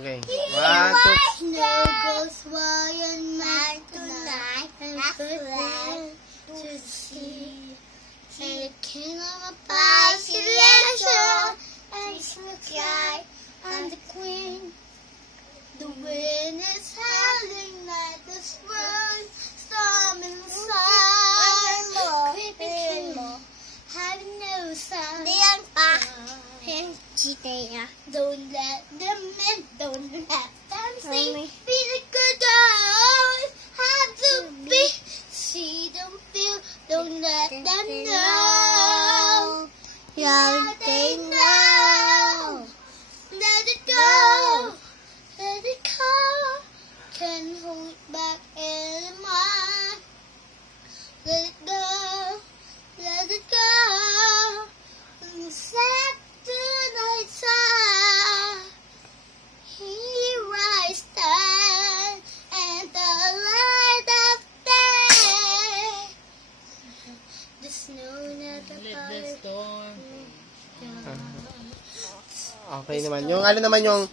Okay. Snow goes flying night tonight, and fly to see. And the kingdom of isolation, and it's the sky, and the queen. The wind is howling like the spring, storm inside. Creeping having no sound. Don't let them in, don't let them see. Be the good girls, have to be. See them feel, don't let them know. Yeah, they know. Let it go, let it go. Can't hold back anymore. Let it go, let it go. Set tonight sun, here I stand, and the light of day. The snow never Okay naman. Yung ano naman yung